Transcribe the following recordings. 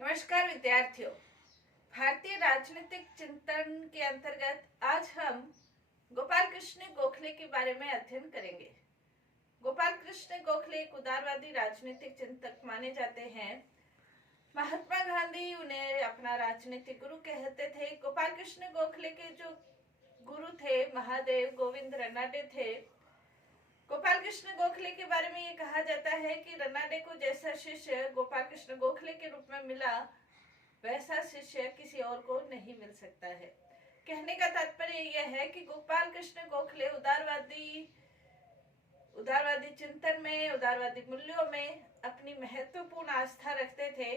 नमस्कार विद्यार्थियों। भारतीय राजनीतिक चिंतन के अंतर्गत आज हम गोपाल कृष्ण गोखले के बारे में अध्ययन करेंगे। गोपाल कृष्ण गोखले एक उदारवादी राजनीतिक चिंतक माने जाते हैं। महात्मा गांधी उन्हें अपना राजनीतिक गुरु कहते थे। गोपाल कृष्ण गोखले के जो गुरु थे महादेव गोविंद रनाडे थे। गोपाल कृष्ण गोखले के बारे में ये कहा जाता है कि रनाडे को जैसा शिष्य गोपाल कृष्ण गोखले के रूप में मिला, वैसा शिष्य किसी और को नहीं मिल सकता है। कहने का तात्पर्य यह है कि गोपाल कृष्ण गोखले उदारवादी चिंतन में, उदारवादी मूल्यों में अपनी महत्वपूर्ण आस्था रखते थे।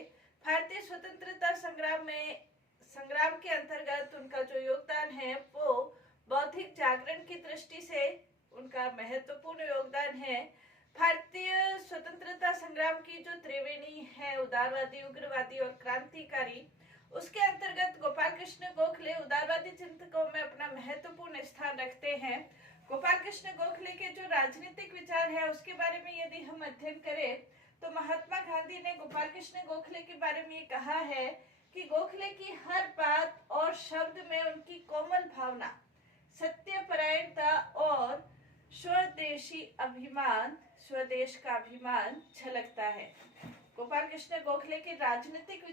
भारतीय स्वतंत्रता संग्राम के अंतर्गत उनका जो योगदान है वो बौद्धिक जागरण की दृष्टि से उनका महत्वपूर्ण योगदान है। भारतीय स्वतंत्रता संग्राम की जो त्रिवेणी है, उदारवादी, उग्रवादी और क्रांतिकारी, उसके अंतर्गत गोपाल कृष्ण गोखले उदारवादी चिंतकों में अपना महत्वपूर्ण स्थान रखते हैं। गोपाल कृष्ण गोखले के जो राजनीतिक विचार है उसके बारे में यदि हम अध्ययन करें तो महात्मा गांधी ने गोपाल कृष्ण गोखले के बारे में ये कहा है कि गोखले की हर बात और शब्द में उनकी कोमल भावना, सत्यपरायणता और स्वदेशी अभिमान, स्वदेश का अभिमान झलकता है। गोपाल कृष्ण गोखले के राजनीतिक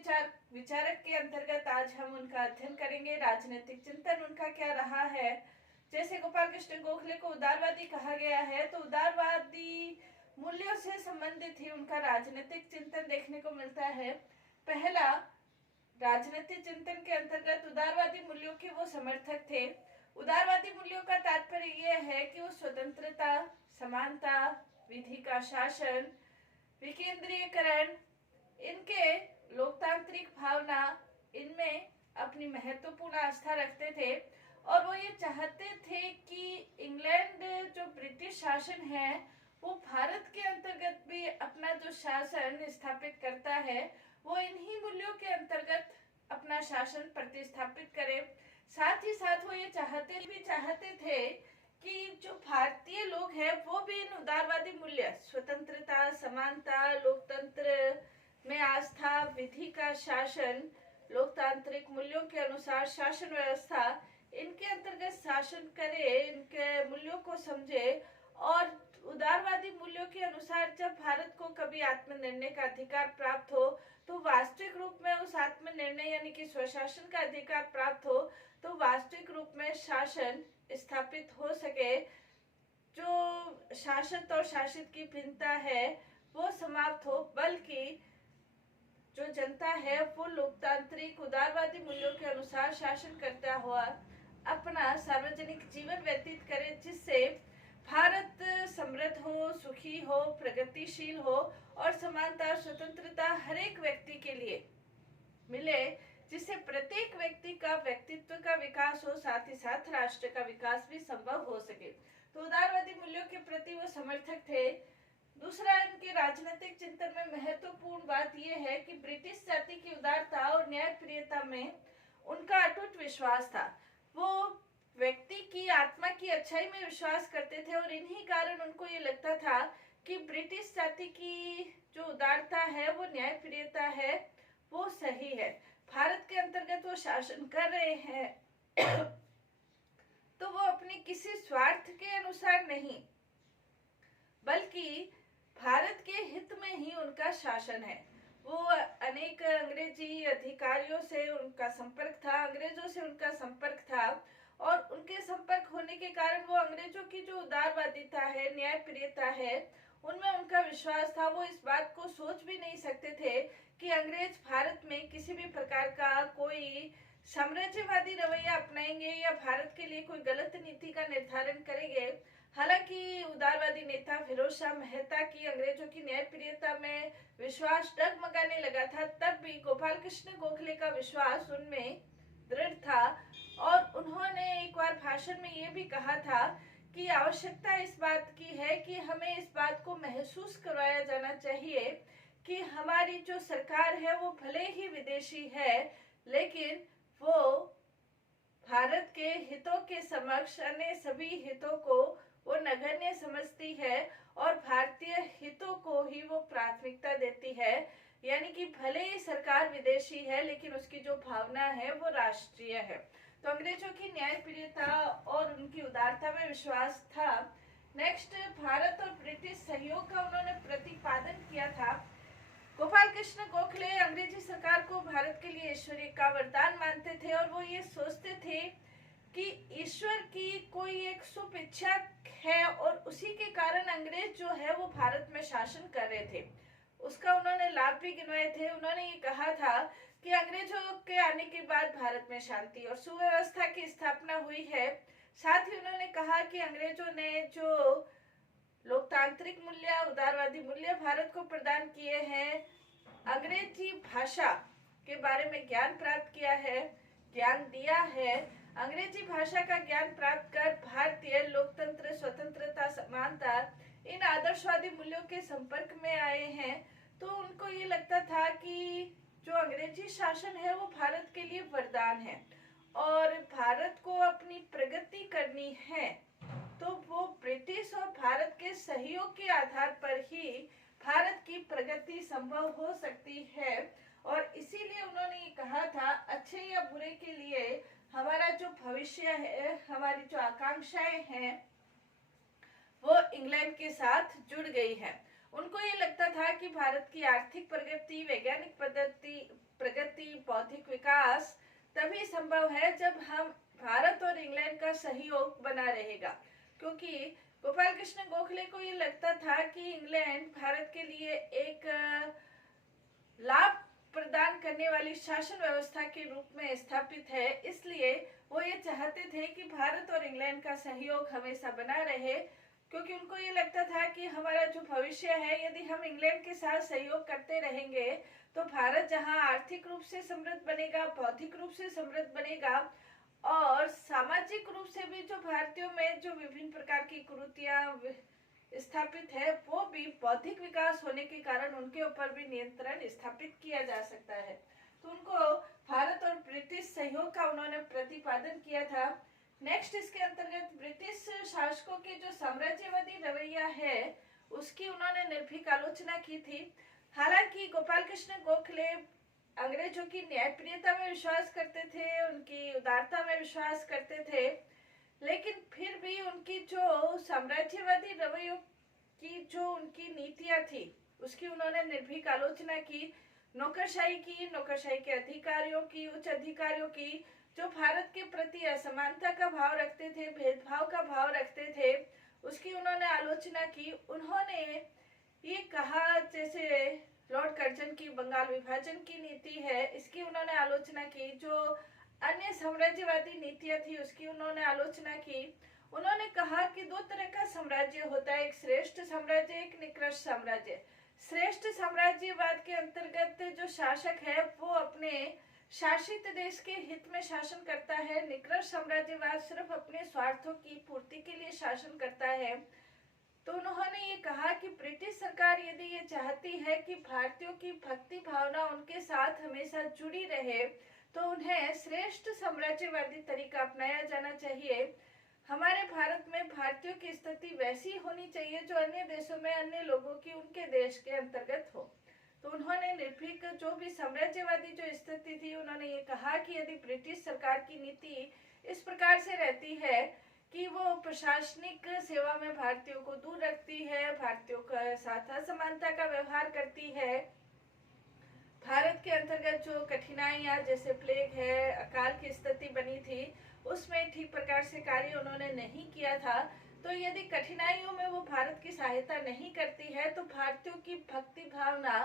विचारक के अंतर्गत आज हम उनका अध्ययन करेंगे। राजनीतिक चिंतन उनका क्या रहा है। जैसे गोपाल कृष्ण गोखले को उदारवादी कहा गया है तो उदारवादी मूल्यों से संबंधित ही उनका राजनीतिक चिंतन देखने को मिलता है। पहला, राजनीतिक चिंतन के अंतर्गत उदारवादी मूल्यों के वो समर्थक थे। उदारवादी मूल्यों का तात्पर्य यह है कि वो स्वतंत्रता, समानता, विधि का शासन, विकेंद्रीकरण, इनके लोकतांत्रिक भावना, इनमें अपनी महत्वपूर्ण आस्था रखते थे। और वो ये चाहते थे कि इंग्लैंड जो ब्रिटिश शासन है वो भारत के अंतर्गत भी अपना जो शासन स्थापित करता है वो इन्हीं मूल्यों के अंतर्गत अपना शासन प्रतिस्थापित करे। साथ ही साथ वो ये चाहते थे कि जो भारतीय लोग हैं वो भी इन उदारवादी मूल्य, स्वतंत्रता, समानता, लोकतंत्र में आस्था, विधि का शासन, लोकतांत्रिक मूल्यों के अनुसार शासन व्यवस्था, इनके अंतर्गत शासन करे, इनके मूल्यों को समझे। और उदारवादी मूल्यों के अनुसार जब भारत को कभी आत्मनिर्णय का अधिकार प्राप्त हो तो वास्तविक रूप में उस आत्मनिर्णय यानी कि स्वशासन का अधिकार प्राप्त हो तो वास्तविक रूप में शासन स्थापित हो सके। जो शासक और शासित की भिन्नता है वो समाप्त हो, बल्कि जो जनता है वो लोकतांत्रिक उदारवादी मूल्यों के अनुसार शासन करता हुआ अपना सार्वजनिक जीवन व्यतीत करे, जिससे भारत समृद्ध हो, सुखी हो, प्रगतिशील हो और समानता, स्वतंत्रता हर एक व्यक्ति के लिए मिले, जिससे प्रत्येक व्यक्ति का व्यक्तित्व का विकास हो, साथ ही साथ राष्ट्र का विकास भी संभव हो सके। तो उदारवादी मूल्यों के प्रति वो समर्थक थे। दूसरा, इनके राजनीतिक चिंतन में महत्वपूर्ण बात यह है कि ब्रिटिश जाति की उदारता और न्यायप्रियता में उनका अटूट विश्वास था। वो व्यक्ति की आत्मा की अच्छाई में विश्वास करते थे और इन्हीं कारण उनको ये लगता था कि ब्रिटिश जाति की जो उदारता है, वो न्यायप्रियता है, वो सही है। भारत के अंतर्गत वो शासन कर रहे हैं तो वो अपने किसी स्वार्थ के अनुसार नहीं, बल्कि भारत के हित में ही उनका शासन है। वो अनेक अंग्रेजी अधिकारियों से उनका संपर्क था, अंग्रेजों से उनका संपर्क था और उनके संपर्क होने के कारण वो अंग्रेजों की जो उदारवादिता है, न्यायप्रियता है, उनमें उनका विश्वास था। वो इस बात को सोच भी नहीं सकते थे कि अंग्रेज भारत में किसी भी प्रकार का कोई साम्राज्यवादी रवैया अपनाएंगे या भारत के लिए कोई गलत नीति का निर्धारण करेंगे। हालांकि उदारवादी नेता फिरोज शाह मेहता की अंग्रेजों की न्यायप्रियता में विश्वास डगमगाने लगा था, तब भी गोपाल कृष्ण गोखले का विश्वास उनमें दृढ़ था और उन्होंने एक बार भाषण में ये भी कहा था कि आवश्यकता इस बात की है कि हमें इस बात को महसूस करवाया जाना चाहिए कि हमारी जो सरकार है वो भले ही विदेशी है, लेकिन वो भारत के हितों के समक्ष अन्य सभी हितों को वो नगण्य समझती है और भारतीय हितों को ही वो प्राथमिकता देती है। यानी कि भले ही सरकार विदेशी है लेकिन उसकी जो भावना है वो राष्ट्रीय है। तो अंग्रेजों की न्यायप्रियता और उनकी उदारता में विश्वास था। नेक्स्ट, भारत और ब्रिटिश सहयोग का उन्होंने प्रतिपादन किया था। गोपाल कृष्ण गोखले अंग्रेजी सरकार को भारत के लिए ईश्वर का वरदान मानते थे और वो ये सोचते थे कि ईश्वर की कोई एक शुभ इच्छा है और उसी के कारण अंग्रेज जो है वो भारत में शासन कर रहे थे। उसका उन्होंने लाभ भी गिनवाए थे। उन्होंने ये कहा था कि अंग्रेजों के आने के बाद भारत में शांति और सुव्यवस्था की स्थापना हुई है। साथ ही उन्होंने कहा कि अंग्रेजों ने जो लोकतांत्रिक मूल्य, उदारवादी मूल्य भारत को प्रदान किए हैं, अंग्रेजी भाषा के बारे में ज्ञान प्राप्त किया है, ज्ञान दिया है। अंग्रेजी भाषा का ज्ञान प्राप्त कर भारतीय लोकतंत्र, स्वतंत्रता, समानता इन आदर्शवादी मूल्यों के संपर्क में आए हैं। तो उनको ये लगता था कि जो अंग्रेजी शासन है वो भारत के लिए वरदान है और भारत को अपनी प्रगति करनी है तो वो ब्रिटिश और भारत के सहयोग के आधार पर ही भारत की प्रगति संभव हो सकती है। और इसीलिए उन्होंने ये कहा था, अच्छे या बुरे के लिए हमारा जो भविष्य है, हमारी जो आकांक्षाएं हैं वो इंग्लैंड के साथ जुड़ गई है। उनको ये लगता था कि भारत की आर्थिक प्रगति, वैज्ञानिक प्रगति, बौद्धिक विकास तभी संभव है जब हम भारत और इंग्लैंड का सहयोग बना रहेगा, क्योंकि गोपाल कृष्ण गोखले को ये लगता था कि इंग्लैंड भारत के लिए एक लाभ प्रदान करने वाली शासन व्यवस्था के रूप में स्थापित है। इसलिए वो ये चाहते थे कि भारत और इंग्लैंड का सहयोग हमेशा बना रहे, क्योंकि उनको ये लगता था कि हमारा जो भविष्य है, यदि हम इंग्लैंड के साथ सहयोग करते रहेंगे तो भारत जहां आर्थिक रूप से समृद्ध बनेगा, बौद्धिक रूप से समृद्ध बनेगा और सामाजिक रूप से भी जो भारतीयों में जो विभिन्न प्रकार की कुरीतियां स्थापित है वो भी बौद्धिक विकास होने के कारण उनके ऊपर भी नियंत्रण स्थापित किया जा सकता है। तो उनको भारत और ब्रिटिश सहयोग का उन्होंने प्रतिपादन किया था। नेक्स्ट, इसके अंतर्गत ब्रिटिश शासकों की जो साम्राज्यवादी रवैया है उसकी उन्होंने निर्भीक आलोचना की थी। हालांकि गोपाल कृष्ण गोखले अंग्रेजों की न्यायप्रियता में विश्वास करते थे, उनकी उदारता में विश्वास करते थे, लेकिन फिर भी उनकी जो साम्राज्यवादी रवैयों की जो उनकी नीतियां थी उसकी उन्होंने निर्भीक आलोचना की। नौकरशाही की, नौकरशाही के अधिकारियों की, उच्च अधिकारियों की जो भारत के प्रति असमानता का भाव रखते थे, भेदभाव का भाव रखते थे, उसकी उन्होंने आलोचना की। उन्होंने ये कहा, जैसे लॉर्ड कर्जन की बंगाल विभाजन की नीति है, इसकी उन्होंने आलोचना की। जो अन्य साम्राज्यवादी नीतियां थी उसकी उन्होंने आलोचना की। उन्होंने कहा कि दो तरह का साम्राज्य होता है, एक श्रेष्ठ साम्राज्य, एक निकृष्ट साम्राज्य। श्रेष्ठ साम्राज्यवाद के अंतर्गत जो शासक है वो अपने शासित देश के हित में शासन करता है। निकृष्ट साम्राज्यवाद सिर्फ अपने स्वार्थों की पूर्ति के लिए शासन करता है। तो उन्होंने ये कहा कि ब्रिटिश सरकार यदि ये चाहती है कि भारतीयों की भक्ति भावना उनके साथ हमेशा जुड़ी रहे तो उन्हें श्रेष्ठ साम्राज्यवादी तरीका अपनाया जाना चाहिए। हमारे भारत में भारतीयों की स्थिति वैसी होनी चाहिए जो अन्य देशों में अन्य लोगों की उनके देश के अंतर्गत हो। तो उन्होंने निर्भीक जो भी साम्राज्यवादी जो स्थिति थी, उन्होंने ये कहा कि यदि ब्रिटिश सरकार की नीति इस प्रकार से रहती है कि वो प्रशासनिक सेवा में भारतीयों को दूर रखती है, भारतीयों के साथ असमानता का व्यवहार करती है, भारत के अंतर्गत जो कठिनाइयां जैसे प्लेग है, अकाल की स्थिति बनी थी, उसमें ठीक प्रकार से कार्य उन्होंने नहीं किया था। तो यदि कठिनाइयों में वो भारत की सहायता नहीं करती है तो भारतीयों की भक्ति भावना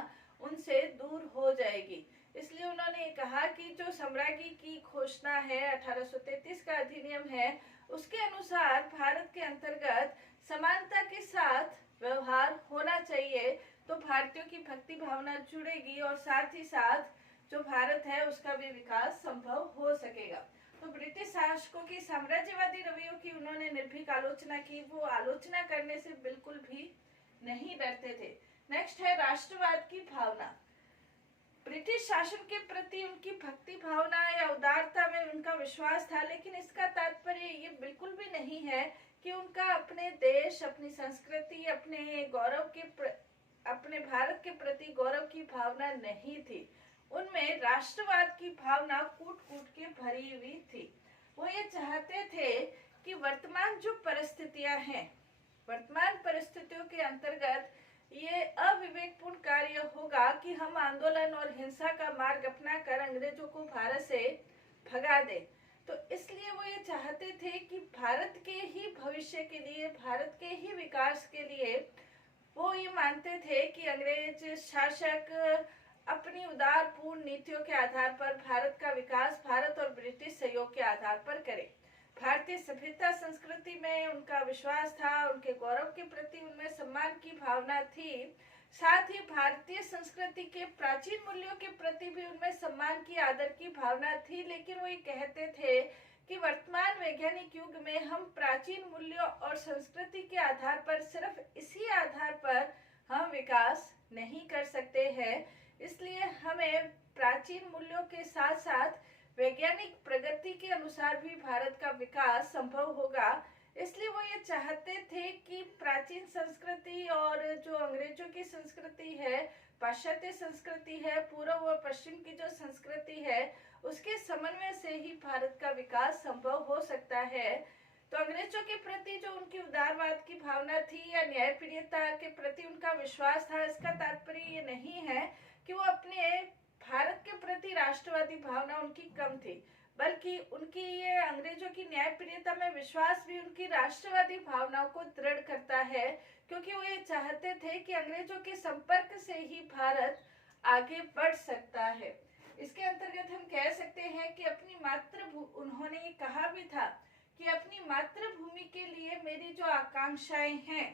उनसे दूर हो जाएगी। इसलिए उन्होंने कहा कि जो साम्राज्य की घोषणा है, 1833 का अधिनियम है, उसके अनुसार भारत के अंतर्गत समानता के साथ व्यवहार होना चाहिए तो भारतीयों की भक्ति भावना जुड़ेगी और साथ ही साथ जो भारत है उसका भी विकास संभव हो सकेगा। तो ब्रिटिश शासकों की साम्राज्यवादी रवैयों की उन्होंने निर्भीक आलोचना की। वो आलोचना करने से बिल्कुल भी नहीं डरते थे। नेक्स्ट है राष्ट्रवाद की भावना। ब्रिटिश शासन के प्रति उनकी भक्ति भावना या उदारता में उनका विश्वास था, लेकिन इसका तात्पर्य ये बिल्कुल भी नहीं है कि उनका अपने देश, अपनी संस्कृति, अपने गौरव के अपने भारत के प्रति गौरव की भावना नहीं थी, उनमें राष्ट्रवाद की भावना कूट कूट के भरी हुई थी। वो ये चाहते थे कि वर्तमान जो परिस्थितियां हैं, वर्तमान परिस्थितियों के अंतर्गत ये अविवेकपूर्ण कार्य होगा कि हम आंदोलन और हिंसा का मार्ग अपनाकर अंग्रेजों को भारत से भगा दें। तो इसलिए वो ये चाहते थे कि भारत के ही भविष्य के लिए, भारत के ही विकास के लिए वो ये मानते थे कि अंग्रेज शासक अपनी उदारपूर्ण नीतियों के आधार पर भारत का विकास भारत और ब्रिटिश सहयोग के आधार पर करे। भारतीय सभ्यता संस्कृति में उनका विश्वास था, उनके गौरव के प्रति उनमें सम्मान की भावना थी, साथ ही भारतीय संस्कृति के प्राचीन मूल्यों के प्रति भी उनमें सम्मान की, आदर की भावना थी। लेकिन वो ये कहते थे कि वर्तमान वैज्ञानिक युग में हम प्राचीन मूल्यों और संस्कृति के आधार पर, सिर्फ इसी आधार पर हम विकास नहीं कर सकते हैं। इसलिए हमें प्राचीन मूल्यों के साथ साथ वैज्ञानिक प्रगति के अनुसार भी भारत का विकास संभव होगा। इसलिए वो ये चाहते थे कि प्राचीन संस्कृति और जो अंग्रेजों की संस्कृति है, पाश्चात्य संस्कृति है, पूर्व और पश्चिम की जो संस्कृति है, उसके समन्वय से ही भारत का विकास संभव हो सकता है। तो अंग्रेजों के प्रति जो उनकी उदारवाद की भावना थी या न्यायप्रियता के प्रति उनका विश्वास था, इसका तात्पर्य ये नहीं है कि वो अपने भारत के प्रति राष्ट्रवादी भावना उनकी कम थी, बल्कि उनकी ये अंग्रेजों की न्यायप्रियता में विश्वास भी उनकी राष्ट्रवादी भावनाओं को दृढ़ करता है, क्योंकि वो ये चाहते थे कि अंग्रेजों के संपर्क से ही भारत आगे बढ़ सकता है। इसके अंतर्गत हम कह सकते हैं कि उन्होंने ये कहा भी था कि अपनी मातृभूमि के लिए मेरी जो आकांक्षाएं हैं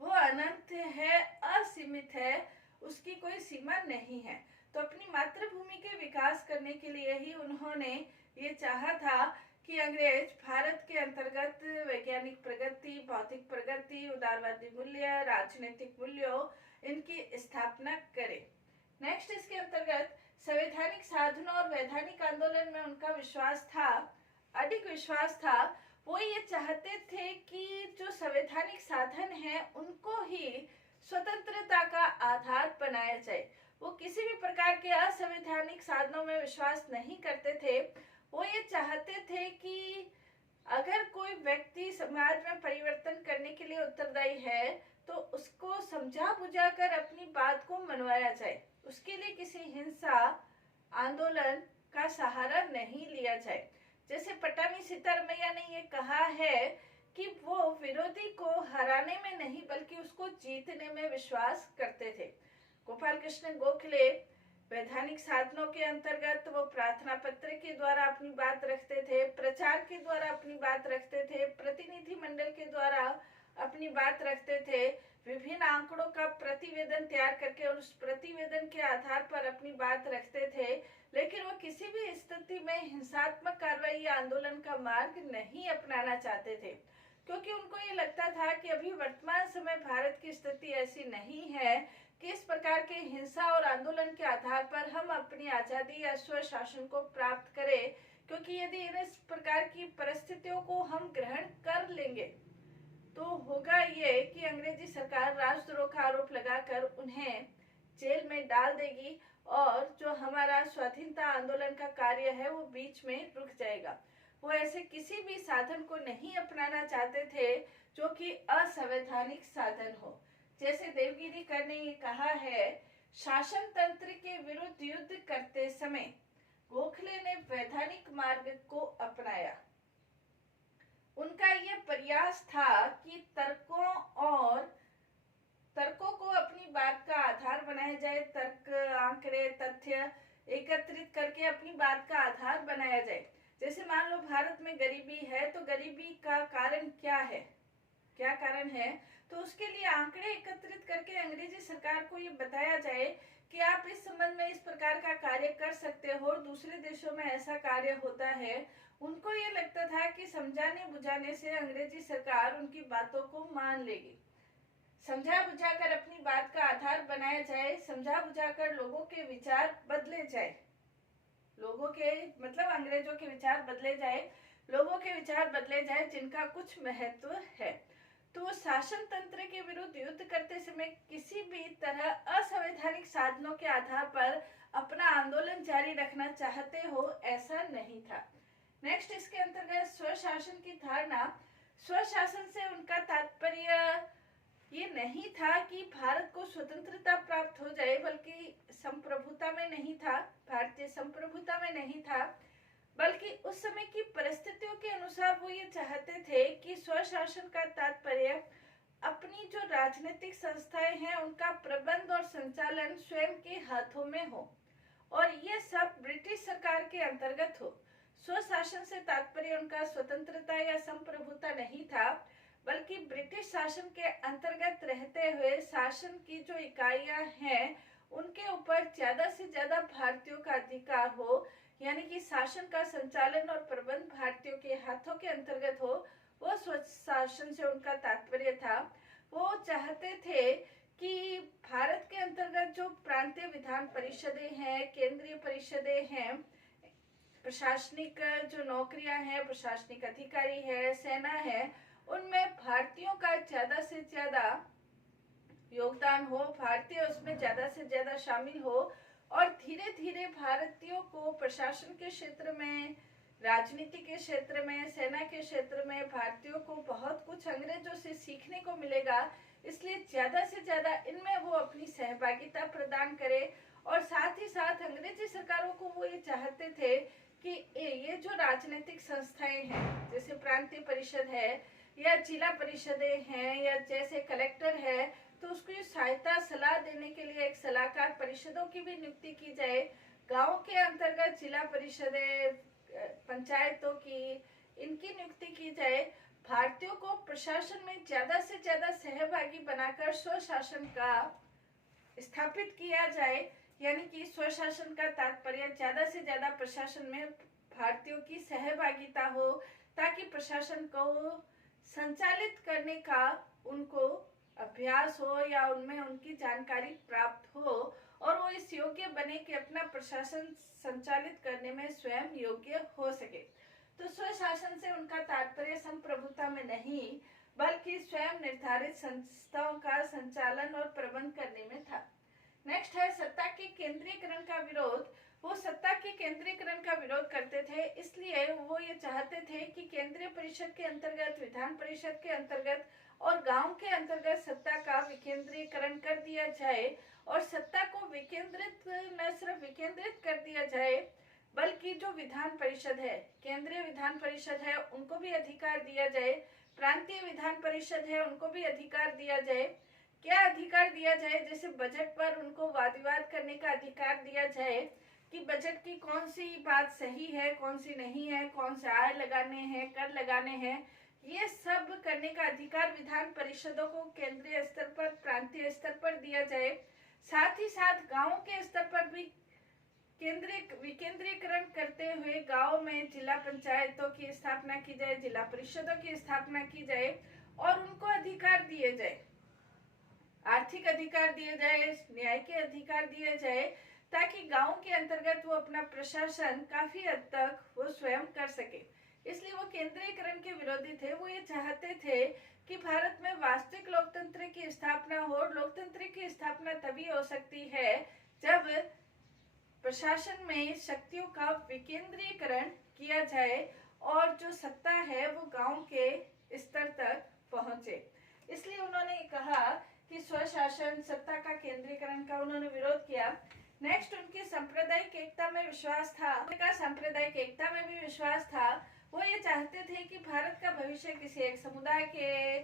वो अनंत है, असीमित है, उसकी कोई सीमा नहीं है। तो अपनी मातृभूमि के विकास करने के लिए ही उन्होंने ये चाहा था कि अंग्रेज भारत के अंतर्गत वैज्ञानिक प्रगति, भौतिक प्रगति, उदारवादी मूल्य, राजनीतिक मूल्यों, इनकी स्थापना करे। नेक्स्ट, इसके अंतर्गत संवैधानिक साधनों और वैधानिक आंदोलन में उनका विश्वास था, अधिक विश्वास था। वो ये चाहते थे कि जो संवैधानिक साधन है उनको ही स्वतंत्रता का आधार बनाया जाए। वो किसी भी प्रकार के असंवैधानिक साधनों में विश्वास नहीं करते थे। वो ये चाहते थे कि अगर कोई व्यक्ति समाज में परिवर्तन करने के लिए उत्तरदायी है तो उसको समझा बुझा कर अपनी बात को मनवाया जाए, उसके लिए किसी हिंसा आंदोलन का सहारा नहीं लिया जाए। जैसे पट्टाभी सिद्धारमैया ने ये कहा है कि वो विरोधी को हराने में नहीं बल्कि उसको जीतने में विश्वास करते थे। गोपाल कृष्ण गोखले वैधानिक साधनों के अंतर्गत वो प्रार्थना पत्र के द्वारा अपनी बात रखते थे, प्रचार के द्वारा अपनी बात रखते थे, प्रतिनिधि मंडल के द्वारा अपनी बात रखते थे, विभिन्न आंकड़ों का प्रतिवेदन तैयार करके उस प्रतिवेदन के आधार पर अपनी बात रखते थे। लेकिन वो किसी भी स्थिति में हिंसात्मक कार्रवाई या आंदोलन का मार्ग नहीं अपनाना चाहते थे, क्योंकि उनको ये लगता था कि अभी वर्तमान समय भारत की स्थिति ऐसी नहीं है कि इस प्रकार के हिंसा और आंदोलन के आधार पर हम अपनी आजादी या स्वशासन को प्राप्त करें, क्योंकि यदि इस प्रकार की परिस्थितियों को हम ग्रहण कर लेंगे तो होगा ये कि अंग्रेजी सरकार राजद्रोह का आरोप लगाकर उन्हें जेल में डाल देगी और जो हमारा स्वाधीनता आंदोलन का कार्य है वो बीच में रुक जाएगा। वो ऐसे किसी भी साधन को नहीं अपनाना चाहते थे जो कि असंवैधानिक साधन हो। जैसे देवगिरी कर ने ये कहा है, शासन तंत्र के विरुद्ध युद्ध करते समय गोखले ने वैधानिक मार्ग को अपनाया। उनका यह प्रयास था कि तर्कों को अपनी बात का आधार बनाया जाए, तर्क, आंकड़े, तथ्य एकत्रित करके अपनी बात का आधार बनाया जाए। जैसे मान लो भारत में गरीबी है तो गरीबी का कारण क्या है, क्या कारण है, तो उसके लिए आंकड़े एकत्रित करके अंग्रेजी सरकार को ये बताया जाए कि आप इस संबंध में इस प्रकार का कार्य कर सकते हो, दूसरे देशों में ऐसा कार्य होता है। उनको ये लगता था कि समझाने बुझाने से अंग्रेजी सरकार उनकी बातों को मान लेगी। समझा बुझाकर अपनी बात का आधार बनाया जाए, समझा बुझाकर लोगों के विचार बदले जाए, लोगों के मतलब अंग्रेजों के विचार बदले जाए, लोगों के विचार बदले जाए जिनका कुछ महत्व है। तो शासन तंत्र के विरुद्ध युद्ध करते समय किसी भी तरह असंवैधानिक साधनों के आधार पर अपना आंदोलन जारी रखना चाहते हो, ऐसा नहीं था। नेक्स्ट, इसके अंतर्गत स्वशासन की धारणा। स्वशासन से उनका तात्पर्य ये नहीं था कि भारत को स्वतंत्रता प्राप्त हो जाए, बल्कि संप्रभुता में नहीं था, भारतीय संप्रभुता में नहीं था, बल्कि उस समय की परिस्थितियों के अनुसार वो ये चाहते थे कि स्वशासन का तात्पर्य अपनी जो राजनीतिक संस्थाएं हैं उनका प्रबंध और संचालन स्वयं के हाथों में हो और ये सब ब्रिटिश सरकार के अंतर्गत हो। स्वशासन से तात्पर्य उनका स्वतंत्रता या संप्रभुता नहीं था, बल्कि ब्रिटिश शासन के अंतर्गत रहते हुए शासन की जो इकाइयां हैं उनके ऊपर ज्यादा से ज्यादा भारतीयों का अधिकार हो, यानी कि शासन का संचालन और प्रबंध भारतीयों के हाथों के अंतर्गत हो। वो स्वशासन से उनका तात्पर्य था। वो चाहते थे कि भारत के अंतर्गत जो प्रांतीय विधान परिषदें हैं, केंद्रीय परिषदें हैं, प्रशासनिक जो नौकरियां हैं, प्रशासनिक अधिकारी है, सेना है, उनमें भारतीयों का ज्यादा से ज्यादा योगदान हो, भारतीय उसमें ज्यादा से ज्यादा शामिल हो और धीरे धीरे भारतीयों को प्रशासन के क्षेत्र में, राजनीति के क्षेत्र में, सेना के क्षेत्र में भारतीयों को बहुत कुछ अंग्रेजों से सीखने को मिलेगा। इसलिए ज्यादा से ज्यादा इनमें वो अपनी सहभागिता प्रदान करे और साथ ही साथ अंग्रेजी सरकारों को वो ये चाहते थे कि ये जो राजनीतिक संस्थाएं हैं, जैसे प्रांतीय परिषद है या जिला परिषदें हैं या जैसे कलेक्टर है, तो उसको सहायता सलाह देने के लिए एक सलाहकार परिषदों की भी नियुक्ति की जाए। गांव के अंतर्गत जिला परिषदें, पंचायतों की, इनकी नियुक्ति की जाए। भारतीयों को प्रशासन में ज्यादा से ज्यादा सहभागी बनाकर स्वशासन का स्थापित किया जाए, यानी कि स्वशासन का तात्पर्य ज्यादा से ज्यादा प्रशासन में भारतीयों की सहभागिता हो, ताकि प्रशासन को संचालित करने का उनको अभ्यास हो या उनमें उनकी जानकारी प्राप्त हो और वो इस योग्य बने कि अपना प्रशासन संचालित करने में स्वयं योग्य हो सके। तो स्वशासन से उनका तात्पर्य संप्रभुता में नहीं, बल्कि स्वयं निर्धारित संस्थाओं का संचालन और प्रबंध करने में था। नेक्स्ट है सत्ता के केंद्रीकरण का विरोध। वो सत्ता के केंद्रीकरण का विरोध करते थे, इसलिए वो ये चाहते थे कि केंद्रीय परिषद के अंतर्गत, विधान परिषद के अंतर्गत और गांव के अंतर्गत सत्ता का विकेंद्रीकरण कर दिया जाए और सत्ता को विकेंद्रित, न सिर्फ विकेंद्रित कर दिया जाए, बल्कि जो विधान परिषद है, केंद्रीय विधान परिषद है, उनको भी अधिकार दिया जाए, प्रांतीय विधान परिषद है, उनको भी अधिकार दिया जाए। क्या अधिकार दिया जाए? जैसे बजट पर उनको वाद विवाद करने का अधिकार दिया जाए कि बजट की कौन सी बात सही है, कौन सी नहीं है, कौन से आय लगाने हैं, कर लगाने हैं, ये सब करने का अधिकार विधान परिषदों को केंद्रीय स्तर पर, प्रांतीय स्तर पर दिया जाए। साथ ही साथ गांव के स्तर पर भी विकेंद्रीकरण करते हुए गांव में जिला पंचायतों की स्थापना की जाए, जिला परिषदों की स्थापना की जाए और उनको अधिकार दिए जाए, आर्थिक अधिकार दिए जाए, न्याय के अधिकार दिए जाए, ताकि गांव के अंतर्गत वो अपना प्रशासन काफी हद तक वो स्वयं कर सके। इसलिए वो केंद्रीकरण के विरोधी थे। वो ये चाहते थे कि भारत में वास्तविक लोकतंत्र की स्थापना हो। लोकतंत्र की स्थापना तभी हो सकती है जब प्रशासन में शक्तियों का विकेंद्रीकरण किया जाए और जो सत्ता है वो गांव के स्तर तक पहुंचे। इसलिए उन्होंने कहा कि स्वशासन, सत्ता का केंद्रीकरण का उन्होंने विरोध किया। नेक्स्ट, उनकी सांप्रदायिक एकता में विश्वास था। उनका सांप्रदायिक एकता में भी विश्वास था। वो ये चाहते थे कि भारत का भविष्य किसी एक समुदाय के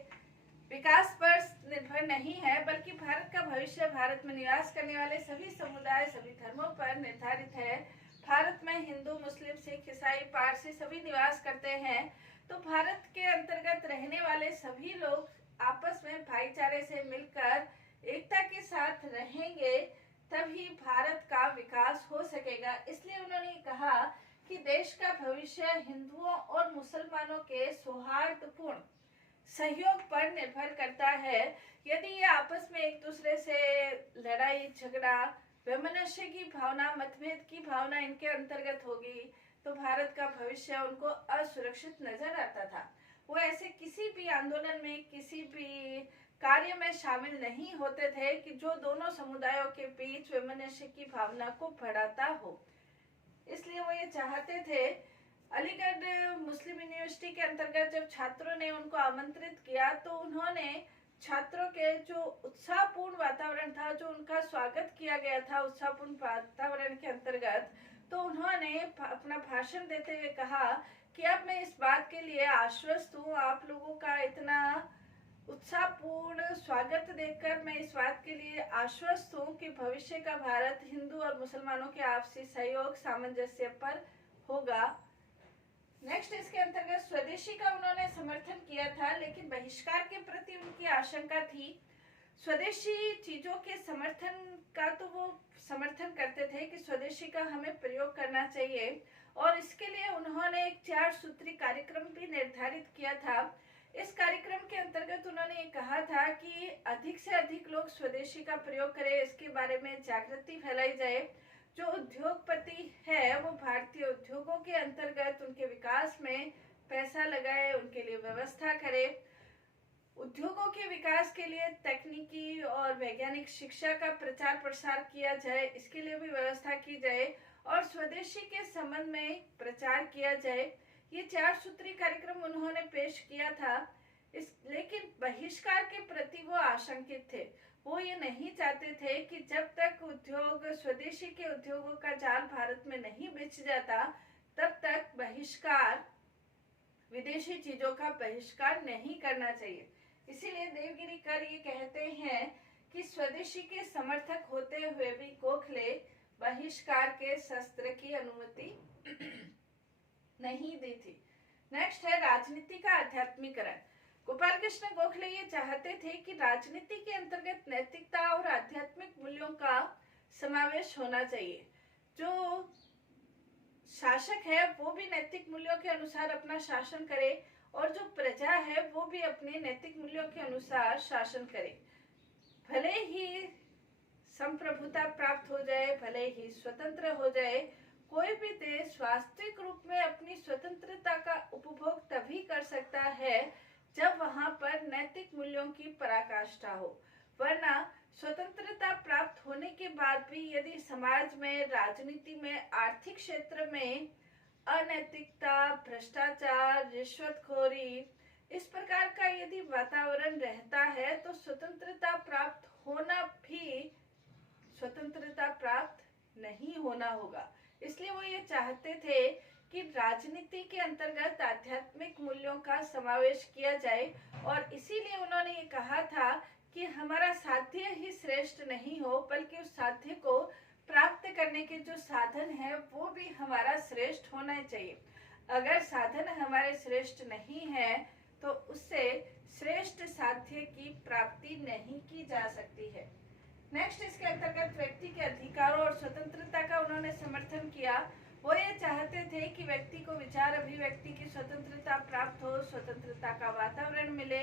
विकास पर निर्भर नहीं है, बल्कि भारत का भविष्य भारत में निवास करने वाले सभी समुदाय, सभी धर्मों पर निर्धारित है। भारत में हिंदू, मुस्लिम, सिख, ईसाई, पारसी सभी निवास करते हैं। तो भारत के अंतर्गत रहने वाले सभी लोग आपस में भाईचारे से मिलकर एकता के साथ रहेंगे, तभी भारत का विकास हो सकेगा। इसलिए उन्होंने कहा कि देश का भविष्य हिंदुओं और मुसलमानों के सौहार्दपूर्ण सहयोग पर निर्भर करता है। यदि ये आपस में एक दूसरे से लड़ाई झगड़ा, वैमनस्य की भावना, मतभेद की भावना इनके अंतर्गत होगी तो भारत का भविष्य उनको असुरक्षित नजर आता था। वो ऐसे किसी भी आंदोलन में, किसी भी कार्य में शामिल नहीं होते थे कि जो दोनों समुदायों के बीच वैमनस्य की भावना को बढ़ाता हो। इसलिए वो ये चाहते थे। अलीगढ़ मुस्लिम यूनिवर्सिटी के अंतर्गत जब छात्रों ने उनको आमंत्रित किया तो उन्होंने छात्रों के जो उत्साहपूर्ण वातावरण था, जो उनका स्वागत किया गया था उत्साहपूर्ण वातावरण के अंतर्गत, तो उन्होंने अपना भाषण देते हुए कहा कि अब मैं इस बात के लिए आश्वस्त हूँ, आप लोगों का इतना उत्साहपूर्ण स्वागत देखकर मैं इस बात के लिए आश्वस्त हूँ कि भविष्य का भारत हिंदू और मुसलमानों के आपसी सहयोग सामंजस्य पर होगा। नेक्स्ट, इसके अंतर्गत स्वदेशी का उन्होंने समर्थन किया था, लेकिन बहिष्कार के प्रति उनकी आशंका थी। स्वदेशी चीजों के समर्थन का तो वो समर्थन करते थे कि स्वदेशी का हमें प्रयोग करना चाहिए, और इसके लिए उन्होंने एक 4 सूत्री कार्यक्रम भी निर्धारित किया था। इस कार्यक्रम के अंतर्गत उन्होंने ये कहा था कि अधिक से अधिक लोग स्वदेशी का प्रयोग करें, इसके बारे में जागृति फैलाई जाए। जो उद्योगपति है वो भारतीय उद्योगों के अंतर्गत उनके विकास में पैसा लगाए, उनके लिए व्यवस्था करे। उद्योगों के विकास के लिए तकनीकी और वैज्ञानिक शिक्षा का प्रचार प्रसार किया जाए, इसके लिए भी व्यवस्था की जाए, और स्वदेशी के संबंध में प्रचार किया जाए। ये 4 सूत्री कार्यक्रम उन्होंने पेश किया था। लेकिन बहिष्कार के प्रति वो आशंकित थे। वो ये नहीं चाहते थे कि जब तक उद्योग, स्वदेशी के उद्योगों का जाल भारत में नहीं बिछ जाता, तब तक बहिष्कार, विदेशी चीजों का बहिष्कार नहीं करना चाहिए। इसीलिए देवगिरी कर ये कहते हैं कि स्वदेशी के समर्थक होते हुए भी गोखले बहिष्कार के शस्त्र की अनुमति नहीं दी थी। नेक्स्ट है राजनीति का आध्यात्मिकरण। गोपाल कृष्ण गोखले ये चाहते थे कि राजनीति के अंतर्गत नैतिकता और आध्यात्मिक मूल्यों का समावेश होना चाहिए। जो शासक है वो भी नैतिक मूल्यों के अनुसार अपना शासन करे, और जो प्रजा है वो भी अपने नैतिक मूल्यों के अनुसार शासन करे। भले ही संप्रभुता प्राप्त हो जाए, भले ही स्वतंत्र हो जाए, कोई भी देश वास्तविक रूप में अपनी स्वतंत्रता का उपभोग तभी कर सकता है जब वहां पर नैतिक मूल्यों की पराकाष्ठा हो। वरना स्वतंत्रता प्राप्त होने के बाद भी यदि समाज में, राजनीति में, आर्थिक क्षेत्र में अनैतिकता, भ्रष्टाचार, रिश्वतखोरी, इस प्रकार का यदि वातावरण रहता है तो स्वतंत्रता प्राप्त होना भी स्वतंत्रता प्राप्त नहीं होना होगा। इसलिए वो ये चाहते थे कि राजनीति के अंतर्गत आध्यात्मिक मूल्यों का समावेश किया जाए, और इसीलिए उन्होंने ये कहा था कि हमारा साध्य ही श्रेष्ठ नहीं हो, बल्कि उस साध्य को प्राप्त करने के जो साधन है वो भी हमारा श्रेष्ठ होना चाहिए। अगर साधन हमारे श्रेष्ठ नहीं है तो उससे श्रेष्ठ साध्य की प्राप्ति नहीं की जा सकती है। नेक्स्ट, इसके अंतर्गत व्यक्ति के अधिकारों और स्वतंत्रता का उन्होंने समर्थन किया। वो ये चाहते थे कि व्यक्ति को विचार अभिव्यक्ति की स्वतंत्रता प्राप्त हो, स्वतंत्रता का वातावरण मिले,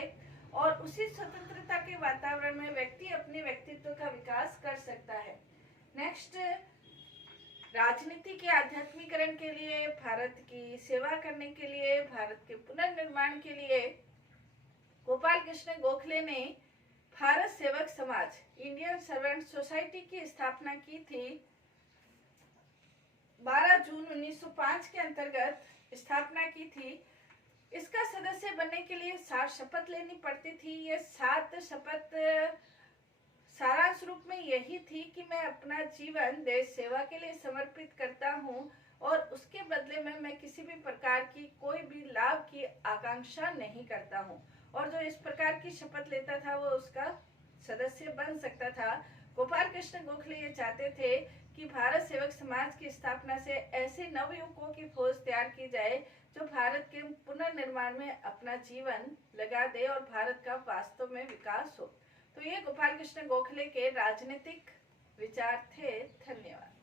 और उसी स्वतंत्रता के वातावरण में व्यक्ति अपने व्यक्तित्व का विकास कर सकता है। नेक्स्ट, राजनीति के आध्यात्मिकरण के लिए, भारत की सेवा करने के लिए, भारत के पुनर्निर्माण के लिए गोपाल कृष्ण गोखले ने भारत सेवक समाज, इंडियन सर्वेंट सोसाइटी की स्थापना की थी। 12 जून 1905 के अंतर्गत स्थापना की थी। इसका सदस्य बनने के लिए 7 शपथ लेनी पड़ती थी। ये 7 शपथ सारांश रूप में यही थी कि मैं अपना जीवन देश सेवा के लिए समर्पित करता हूँ, और उसके बदले में मैं किसी भी प्रकार की कोई भी लाभ की आकांक्षा नहीं करता हूँ। और जो इस प्रकार की शपथ लेता था वो उसका सदस्य बन सकता था। गोपाल कृष्ण गोखले ये चाहते थे कि भारत सेवक समाज की स्थापना से ऐसे नवयुवकों की फौज तैयार की जाए जो भारत के पुनर्निर्माण में अपना जीवन लगा दे और भारत का वास्तव में विकास हो। तो ये गोपाल कृष्ण गोखले के राजनीतिक विचार थे। धन्यवाद।